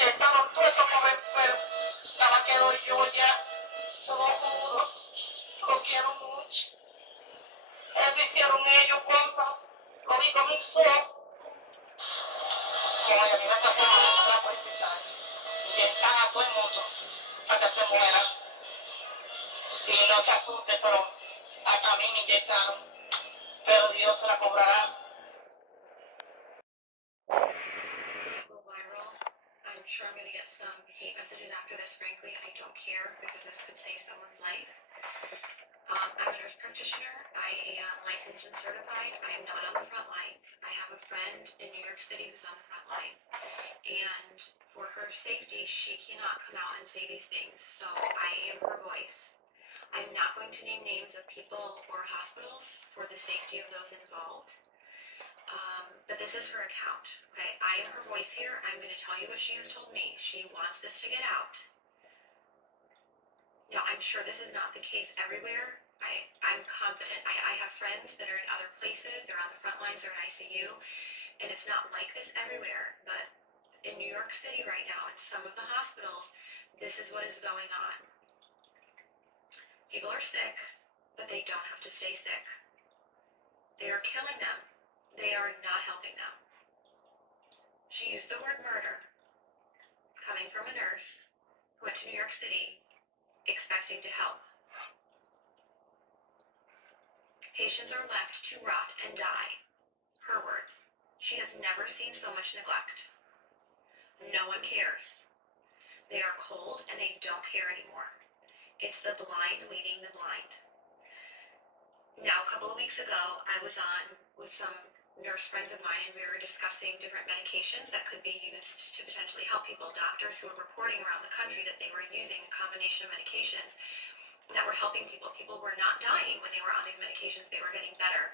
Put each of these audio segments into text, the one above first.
Estaban todos esos pero estaba quedo yo ya, se lo juro, lo quiero mucho. Eso hicieron ellos, compa, lo vi con mis ojos. Oye, mira esta forma no la puede explicar. Inyectan a todo el mundo para que se muera. Y no se asuste, pero hasta a mí me inyectaron. Pero Dios se la cobrará. I'm sure I'm going to get some hate messages after this. Frankly, I don't care because this could save someone's life. I'm a nurse practitioner. I am licensed and certified. I am not on the front lines. I have a friend in New York City who's on the front line. And for her safety, she cannot come out and say these things. So I am her voice. I'm not going to name names of people or hospitals for the safety of those involved. But this is her account, okay? I am her voice here. I'm going to tell you what she has told me. She wants this to get out. Now, I'm sure this is not the case everywhere. I'm confident. I have friends that are in other places. They're on the front lines. They're in ICU. And it's not like this everywhere. But in New York City right now, in some of the hospitals, this is what is going on. People are sick, but they don't have to stay sick. They are killing them. They are not helping them. She used the word murder, coming from a nurse who went to New York City expecting to help. Patients are left to rot and die. Her words. She has never seen so much neglect. No one cares. They are cold and they don't care anymore. It's the blind leading the blind. Now, a couple of weeks ago, I was on with some nurse friends of mine, and we were discussing different medications that could be used to potentially help people. Doctors who were reporting around the country that they were using a combination of medications that were helping people. People were not dying when they were on these medications. They were getting better.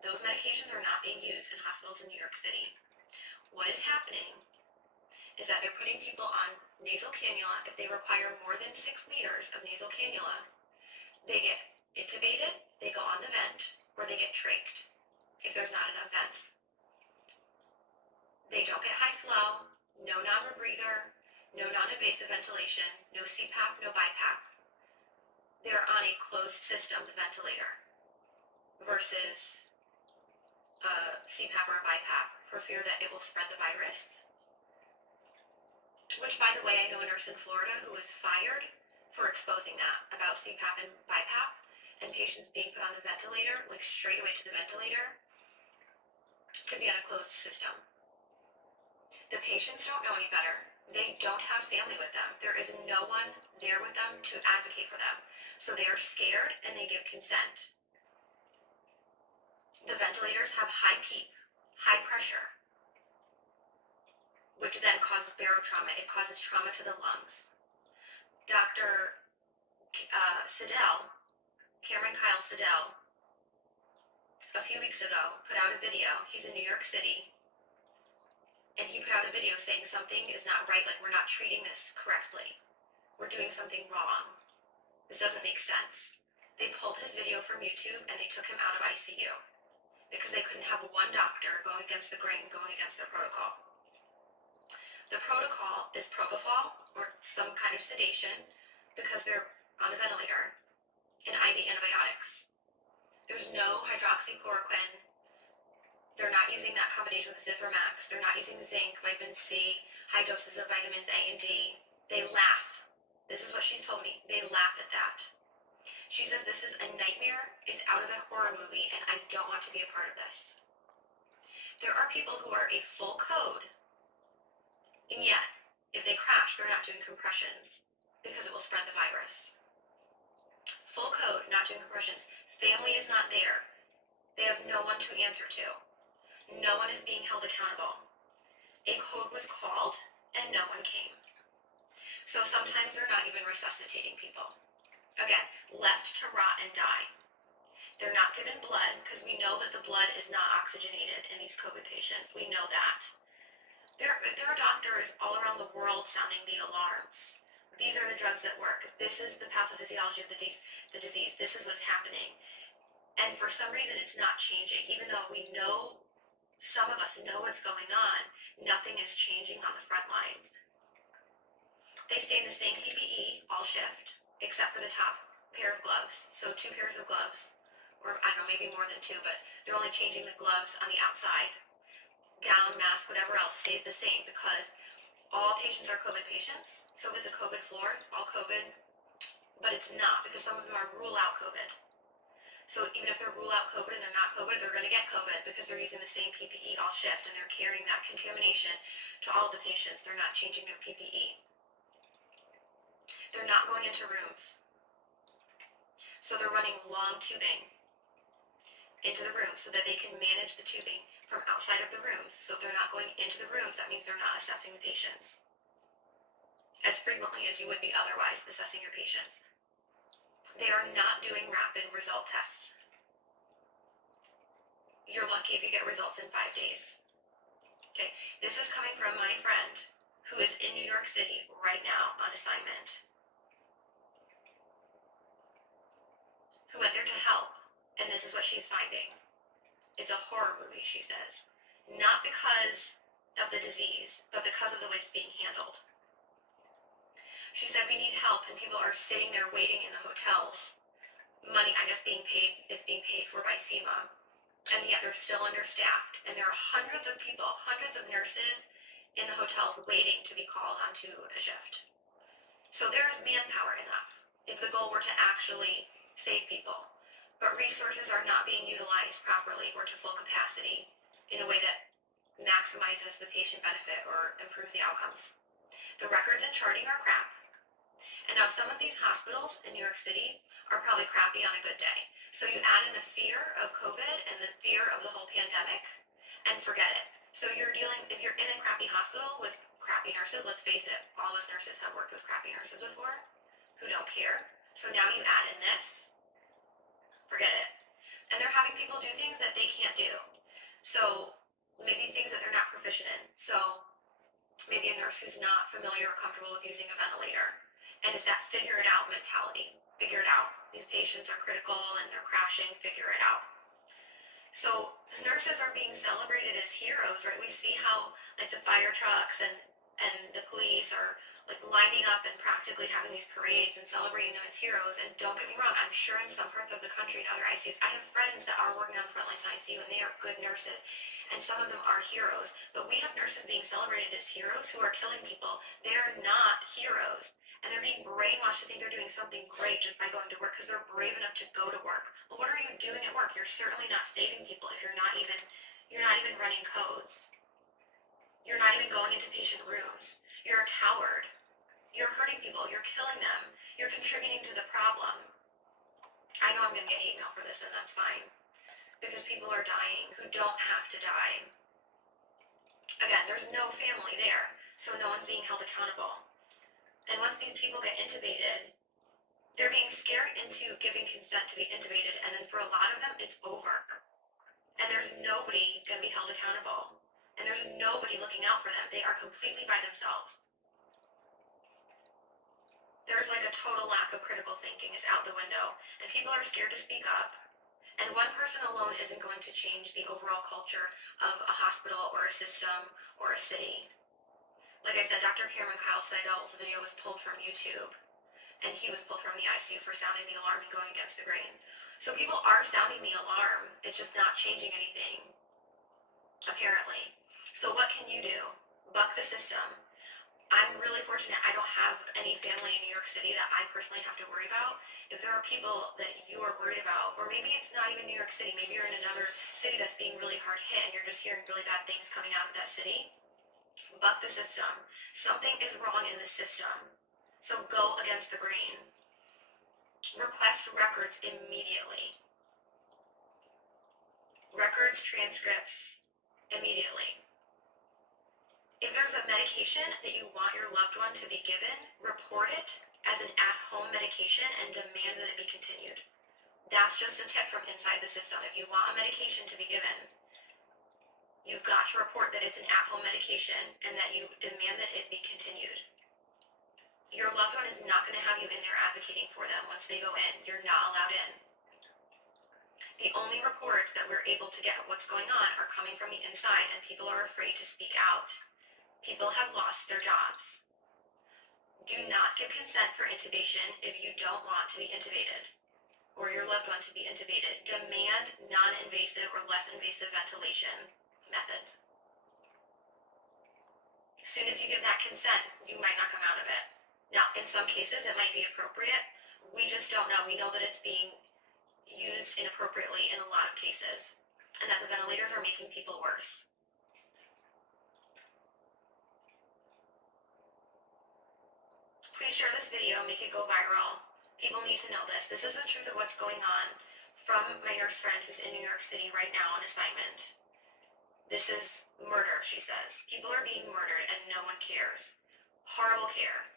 Those medications are not being used in hospitals in New York City. What is happening is that they're putting people on nasal cannula. If they require more than 6 liters of nasal cannula, they get intubated, they go on the vent, or they get trached if there's not enough vents. They don't get high flow, no non-rebreather, no non-invasive ventilation, no CPAP, no BiPAP. They're on a closed system ventilator versus a CPAP or a BiPAP for fear that it will spread the virus. Which, by the way, I know a nurse in Florida who was fired for exposing that about CPAP and BiPAP and patients being put on the ventilator, like straight away to the ventilator, to be on a closed system. The patients don't know any better. They don't have family with them. There is no one there with them to advocate for them. So they are scared and they give consent. The ventilators have high PEEP, high pressure, which then causes barotrauma. It causes trauma to the lungs. Dr. Cameron Kyle Siddell, a few weeks ago, put out a video. He's in New York City, and he put out a video saying something is not right, like we're not treating this correctly. We're doing something wrong. This doesn't make sense. They pulled his video from YouTube and they took him out of ICU because they couldn't have one doctor going against the grain, going against their protocol. The protocol is propofol or some kind of sedation because they're on the ventilator and IV antibiotics. There's no hydroxychloroquine. They're not using that combination with Zithromax. They're not using the zinc, vitamin C, high doses of vitamins A and D. They laugh. This is what she's told me. They laugh at that. She says this is a nightmare. It's out of a horror movie, and I don't want to be a part of this. There are people who are a full code, and yet, if they crash, they're not doing compressions because it will spread the virus. Full code, not doing compressions. Family is not there. They have no one to answer to. No one is being held accountable. A code was called and no one came. So sometimes they're not even resuscitating people. Again, left to rot and die. They're not given blood because we know that the blood is not oxygenated in these COVID patients. We know that. There are doctors all around the world sounding the alarms. These are the drugs that work. This is the pathophysiology of the disease. This is what's happening. And for some reason, it's not changing, even though we know Some of us know what's going on. Nothing is changing on the front lines. They stay in the same PPE all shift, except for the top pair of gloves. So 2 pairs of gloves, or I don't know, maybe more than 2, but they're only changing the gloves on the outside. Gown, mask, whatever else stays the same because all patients are COVID patients. So if it's a COVID floor, it's all COVID, but it's not because some of them are rule out COVID. So even if they're rule out COVID and they're not COVID, they're going to get COVID because they're using the same PPE all shift and they're carrying that contamination to all of the patients. They're not changing their PPE. They're not going into rooms. So they're running long tubing into the room so that they can manage the tubing from outside of the rooms. So if they're not going into the rooms, that means they're not assessing the patients as frequently as you would be otherwise assessing your patients. They are not doing rapid result tests. You're lucky if you get results in 5 days. Okay, this is coming from my friend who is in New York City right now on assignment, who went there to help, and this is what she's finding. It's a horror movie, she says. Not because of the disease, but because of the way it's being handled. She said we need help, and people are sitting there waiting in the hotels. Money, I guess, it's being paid for by FEMA, and yet they're still understaffed. And there are hundreds of people, hundreds of nurses in the hotels waiting to be called onto a shift. So there is manpower enough if the goal were to actually save people. But resources are not being utilized properly or to full capacity in a way that maximizes the patient benefit or improves the outcomes. The records and charting are crap. And now some of these hospitals in New York City are probably crappy on a good day. So you add in the fear of COVID and the fear of the whole pandemic and forget it. So if you're in a crappy hospital with crappy nurses, let's face it, all those nurses have worked with crappy nurses before who don't care. So now you add in this, forget it. And they're having people do things that they can't do. So maybe things that they're not proficient in. So maybe a nurse who's not familiar or comfortable with using a ventilator. And it's that figure it out mentality. Figure it out. These patients are critical and they're crashing, figure it out. So nurses are being celebrated as heroes, right? We see how like the fire trucks and the police are like lining up and practically having these parades and celebrating them as heroes. And don't get me wrong, I'm sure in some parts of the country and other ICUs, I have friends that are working on the front lines in ICU and they are good nurses. And some of them are heroes. But we have nurses being celebrated as heroes who are killing people. They are not heroes. And they're being brainwashed to think they're doing something great just by going to work because they're brave enough to go to work. Well, what are you doing at work? You're certainly not saving people if you're not even running codes. You're not even going into patient rooms. You're a coward. You're hurting people. You're killing them. You're contributing to the problem. I know I'm going to get hate mail for this, and that's fine. Because people are dying who don't have to die. Again, there's no family there, so no one's being held accountable. And once these people get intubated, they're being scared into giving consent to be intubated, and then for a lot of them, it's over. And there's nobody going to be held accountable. And there's nobody looking out for them. They are completely by themselves. There's like a total lack of critical thinking. It's out the window. And people are scared to speak up. And one person alone isn't going to change the overall culture of a hospital or a system or a city. Like I said, Dr. Cameron Kyle Seidel's video was pulled from YouTube. And he was pulled from the ICU for sounding the alarm and going against the grain. So people are sounding the alarm. It's just not changing anything, apparently. So what can you do? Buck the system. I'm really fortunate I don't have any family in New York City that I personally have to worry about. If there are people that you are worried about, or maybe it's not even New York City, maybe you're in another city that's being really hard hit and you're just hearing really bad things coming out of that city, buck the system. Something is wrong in the system. So go against the grain. Request records immediately. Records, transcripts, immediately. If there's a medication that you want your loved one to be given, report it as an at-home medication and demand that it be continued. That's just a tip from inside the system. If you want a medication to be given, you've got to report that it's an at-home medication and that you demand that it be continued. Your loved one is not going to have you in there advocating for them once they go in. You're not allowed in. The only reports that we're able to get of what's going on are coming from the inside, and people are afraid to speak out. People have lost their jobs. Do not give consent for intubation if you don't want to be intubated or your loved one to be intubated. Demand non-invasive or less invasive ventilation methods. As soon as you give that consent, you might not come out of it. Now, in some cases, it might be appropriate. We just don't know. We know that it's being used inappropriately in a lot of cases, and that the ventilators are making people worse. Please share this video, make it go viral. People need to know this. This is the truth of what's going on from my nurse friend who's in New York City right now on assignment. This is murder, she says. People are being murdered and no one cares. Horrible care.